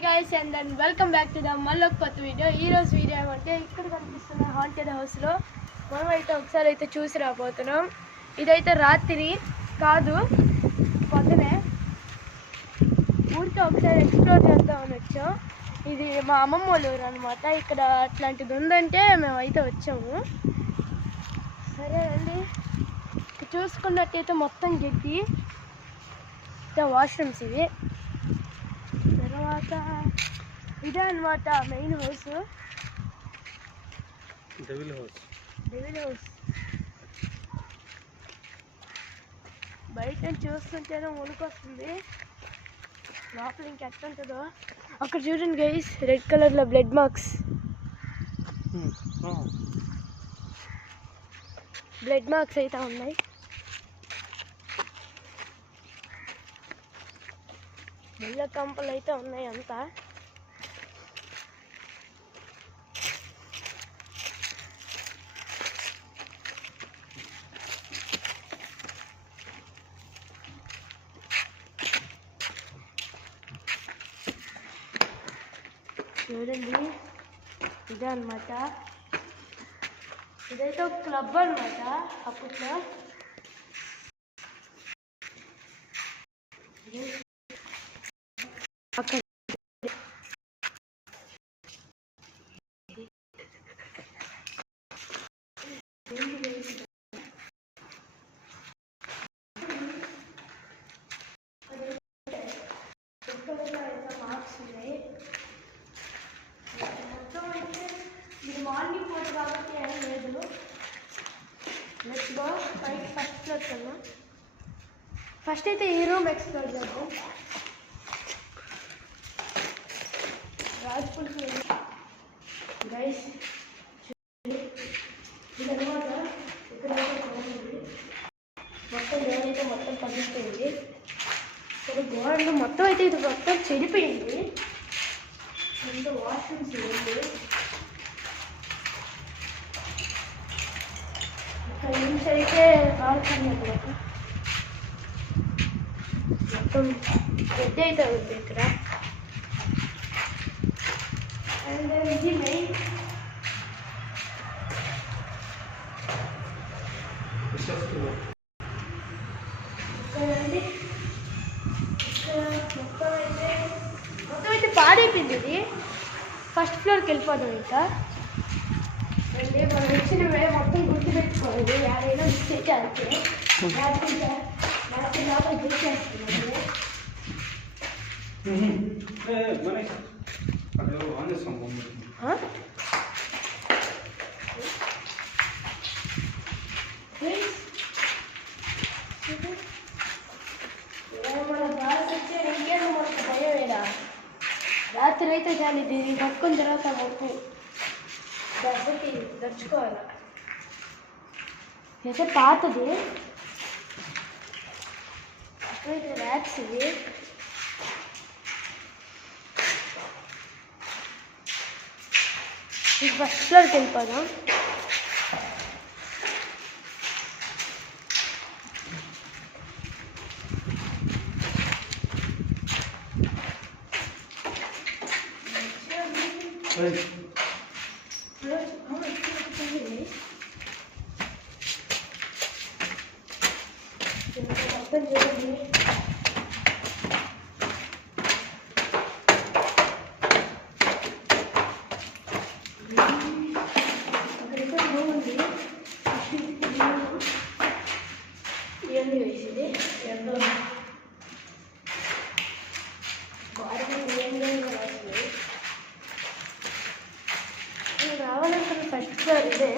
guys, and then welcome back to the మళ్ళొక కొత్త వీడియో. ఈరోజు వీడియో ఏమంటే ఇక్కడ కనిపిస్తున్న హాంటెడ్ హౌస్లో మనమైతే ఒకసారి అయితే చూసి రాబోతున్నాం. ఇదైతే రాత్రి కాదు, పొద్దునే ఊరికే ఒకసారి ఎక్స్ప్లోర్ చేద్దామని వచ్చాం. ఇది మా అమ్మమ్మ వాళ్ళ ఊరు అనమాట. ఇక్కడ అట్లాంటిది ఉందంటే మేమైతే వచ్చాము. సరే అండి, చూసుకున్నట్టయితే మొత్తం గడ్డి, వాష్రూమ్స్ ఇవి. తర్వాత ఇదే అనమాట మెయిన్ హౌస్, డెవిల్ హౌస్. బయట చూస్తుంటేనే వణుకొస్తుంది, లోపల ఇంకెట్టుంటుందో. అక్కడ చూడండి గైస్, రెడ్ కలర్లో బ్లడ్ మార్క్స్ అయితే ఉన్నాయి. ముళ్ళ కంపలు అయితే ఉన్నాయి అంతా. చూడండి, ఇదే అనమాట. ఇదైతే ఒక క్లబ్ అనమాట అప్పట్లో. అక్కడ మార్క్స్ ఉన్నాయి. మొత్తం అయితే ఇది మార్నింగ్ పూట కాబట్టి ఏం లేదు. నెక్స్ట్ పైకి ఫస్ట్ ఫ్లోర్ కన్నా ఫస్ట్ అయితే ఈ రూమ్ ఎక్స్ప్లోర్ చేద్దాం. రాజ్పూర్ గైస్ ఇదన్నమాట. ఇక్కడైతే మొత్తం గోడైతే మొత్తం పగిలిపోయింది. ఇక్కడ గోడలు మొత్తం అయితే ఇది మొత్తం చెడిపోయింది. అంత వాష్రూమ్స్ ఉంది. ఇక్కడ నుంచి అయితే బాల్కనీ మొత్తం పెద్ద అయితే ఉంది ఇక్కడ. అండ్ ఇది మెయిన్ ఇక్కడండి. ఇక్కడ మొత్తం అయితే పాడైపోయింది. ఇది ఫస్ట్ ఫ్లోర్కి వెళ్ళిపోదాం. ఇంకా అంటే మనం వచ్చినవే మొత్తం గుర్తుపెట్టుకోవాలి. యాడైనా మిస్టేక్ అయితే లోపల గుర్తేస్తున్నాము. మన బాస్ వచ్చే ఇంకేమో మనకు భయం వేడా. రాత్రి అయితే చాలు దీన్ని పట్టుకున్న తర్వాత మొక్కు దెబ్బకి దర్చుకోవాలి. అయితే పాతది అక్కడైతే ర్యాక్స్ ఇవి. ఫస్ట్ ఫ్లోర్కి వెళ్ళిపోదాం. మొత్తం చూడండి, అక్కడైతే రూమ్ ఉంది. ఇవన్నీ వేసింది ఎంతో రావాలనుకున్న ఫస్ట్ ఫ్లోర్ ఇదే.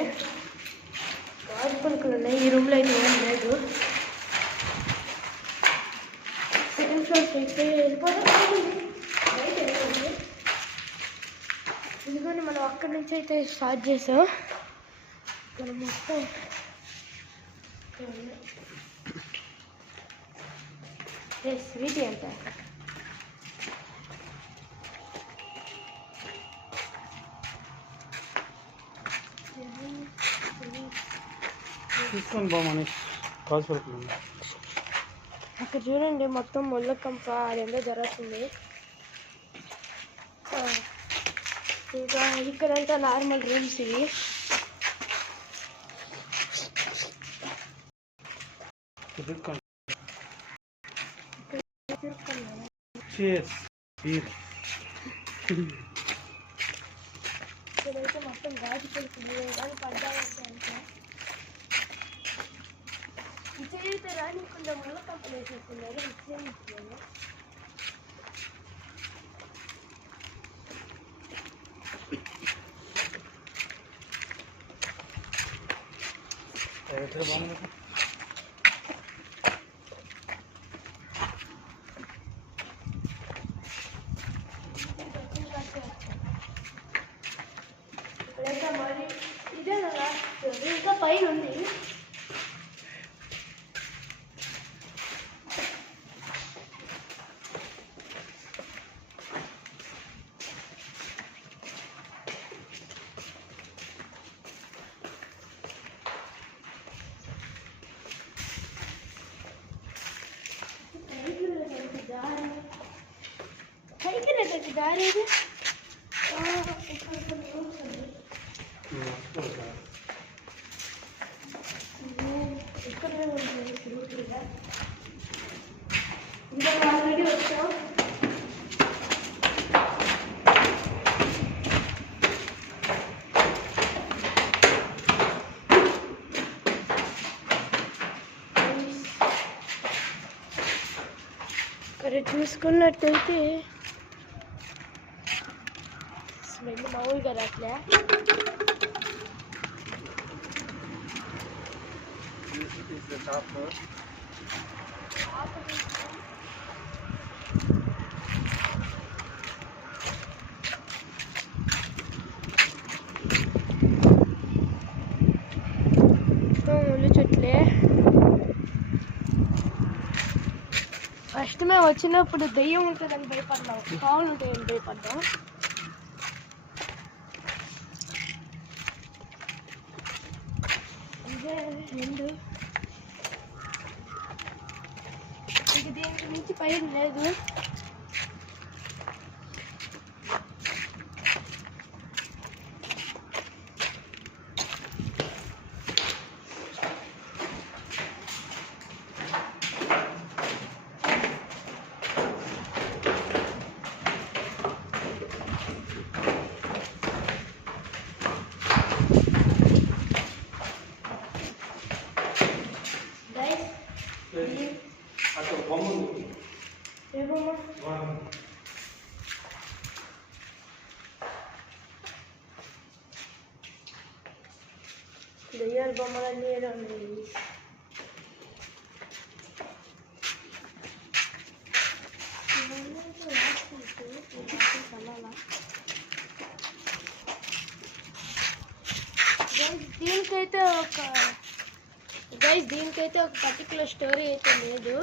గాజు పలుకులు ఉన్నాయి. ఈ రూమ్లో అయితే ఏం లేదు. సెకండ్ ఫ్లోర్కి అయితే వెళ్ళిపోతుంది. బయట వెళ్ళిపోతుంది. ఎందుకంటే మనం అక్కడి నుంచి అయితే స్టార్ట్ చేసాం. మనం మొత్తం స్వీట్ ఎంత తీసుకొని బామని కాల్స్ పడుతుంది. అక్కడ చూడండి మొత్తం ముళ్ళ కంప అదేందో జరుగుతుంది. ఇంకా ఇక్కడంతా నార్మల్ రూమ్స్ ఇవి. ఇక్కడైతే మొత్తం గాజు పెడుతుంది కానీ పడ్డాయంటే అంతా ఇచ్చైతే రానికుండా మళ్ళీ కంపెనీ వేసేస్తున్నారు. ఇచ్చేయించుకోవాలి. ఇక్కడైతే మరి ఇదే లాస్ట్ ఇంకా పైన ఉంది. పైకి రేపు దారి ఇది. ఇంకా ఆల్రెడీ వచ్చాం. ఇక్కడ చూసుకున్నట్టయితే స్మెల్ మామూలుగా రాట్లే. ముళ్ళు చెట్లే. ఫస్ట్ మేము వచ్చినప్పుడు దెయ్యం ఉంటుందని భయపడ్డాం, పావులు ఉంటాయని భయపడ్డాం. ఇదే రెండు. ఇక దీనికి మించి పైన లేదు. దెయ్యాల బొమ్మలన్నీ ఏదో ఉన్నాయి. దీనికైతే ఒక పర్టికులర్ స్టోరీ అయితే లేదు,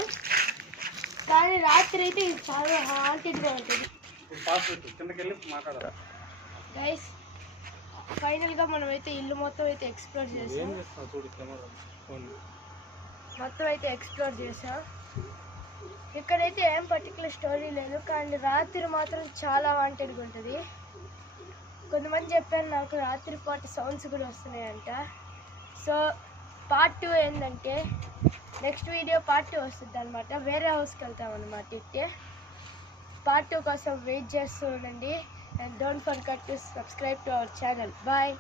కానీ రాత్రి అయితే ఇది చాలా హాంటెడ్గా ఉంటుంది. గైస్ ఫైనల్గా మనమైతే ఇల్లు మొత్తం అయితే ఎక్స్ప్లోర్ చేసాం. ఇక్కడైతే ఏం పర్టికులర్ స్టోరీ లేదు, కానీ రాత్రి మాత్రం చాలా వాంటెడ్గా ఉంటుంది. కొంతమంది చెప్పారు నాకు రాత్రిపాటు సౌండ్స్ కూడా వస్తున్నాయంట. సో పార్ట్ 2 ఏంటంటే నెక్స్ట్ వీడియో పార్ట్ 2 వస్తుంది అనమాట. వేరే హౌస్కి వెళ్తాం అనమాట. ఇట్టే పార్ట్ 2 కోసం వెయిట్ చేస్తూ ఉండండి. And don't forget to subscribe to our channel. Bye.